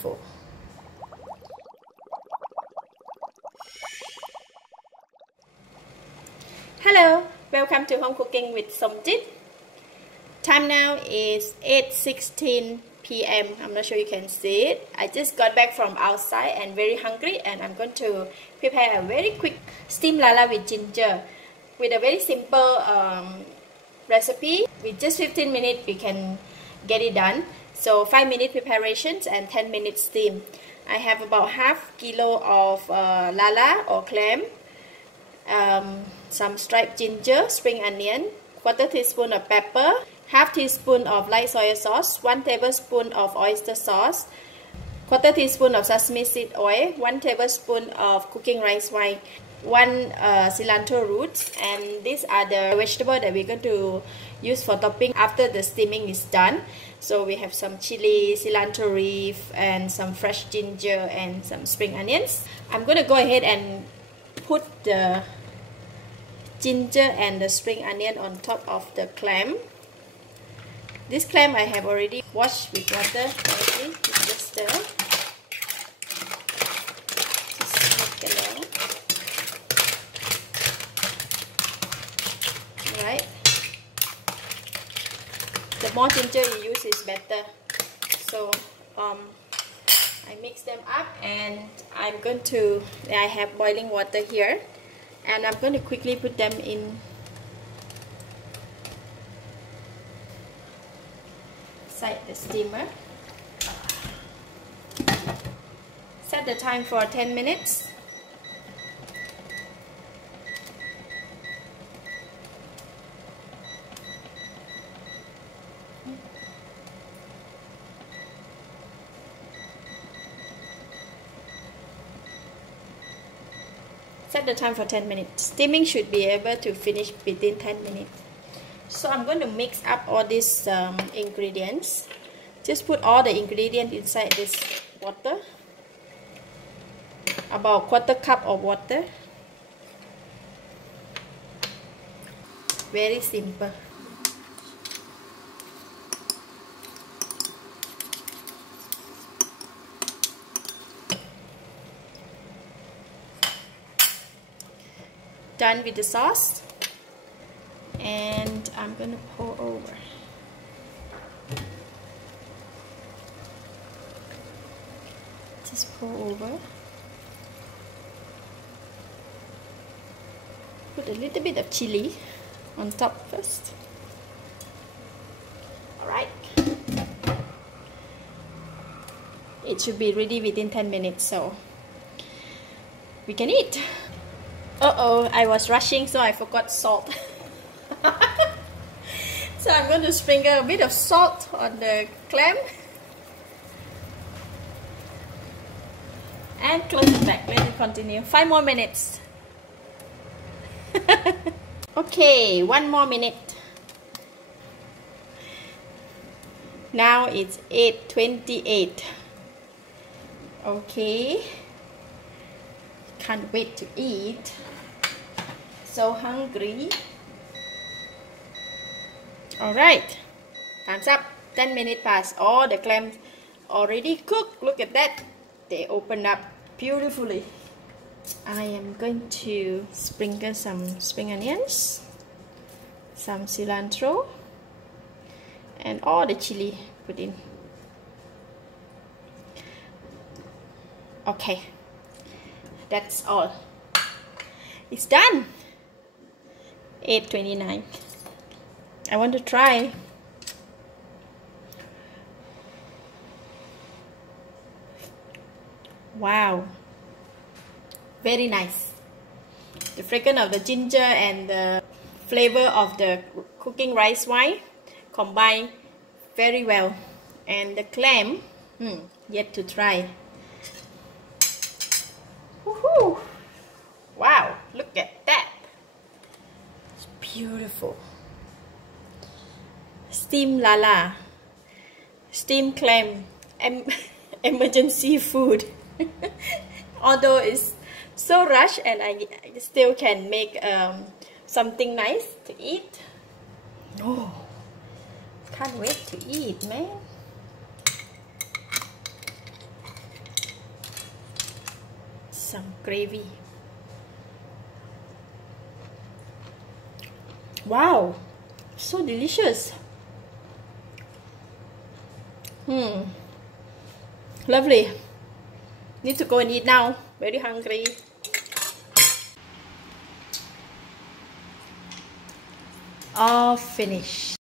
beautiful. Hello, welcome to Home Cooking with Somjit. Time now is 8:16 p.m. I'm not sure you can see it. I just got back from outside and very hungry, and I'm going to prepare a very quick steamed lala with ginger with a very simple recipe. With just 15 minutes we can get it done. So 5-minute preparations and 10 minutes steam. I have about half kilo of lala or clam, some striped ginger, spring onion, 1/4 teaspoon of pepper, half teaspoon of light soy sauce, 1 tablespoon of oyster sauce, 1/4 teaspoon of sesame seed oil, 1 tablespoon of cooking rice wine, 1 cilantro roots, and these are the vegetables that we're going to use for topping after the steaming is done. So we have some chili, cilantro leaf, and some fresh ginger and some spring onions. I'm going to go ahead and put the ginger and the spring onion on top of the clam. This clam I have already washed with water already. Just stir. Just mix it along. Alright. The more ginger you use is better. So I mix them up, and I'm going to, I have boiling water here, and I'm going to quickly put them inside the steamer. Set the time for 10 minutes. Set the time for 10 minutes. Steaming should be able to finish within 10 minutes. So I'm going to mix up all these ingredients. Just put all the ingredients inside this water. About 1/4 cup of water. Very simple. Done with the sauce, and I'm going to pour over. Just pour over. Put a little bit of chili on top first. Alright. It should be ready within 10 minutes, so we can eat. Uh-oh, I was rushing, so I forgot salt. So I'm going to sprinkle a bit of salt on the clam. And close it back. Let it continue. 5 more minutes. Okay, 1 more minute. Now it's 8:28. Okay. Can't wait to eat. So hungry. Alright, time's up. 10 minutes past. All the clams already cooked. Look at that. They opened up beautifully. I am going to sprinkle some spring onions, some cilantro, and all the chili put in. Okay, that's all. It's done. 8:29. I want to try. Wow, very nice. The fragrance of the ginger and the flavor of the cooking rice wine combine very well. And the clam, yet to try. Woohoo! Wow, look at that. It's beautiful. Steamed lala, steamed clam, emergency food. Although it's so rushed, and I still can make something nice to eat. Oh, can't wait to eat, man. some gravy. Wow, so delicious. Lovely. Need to go and eat now. Very hungry. All finished.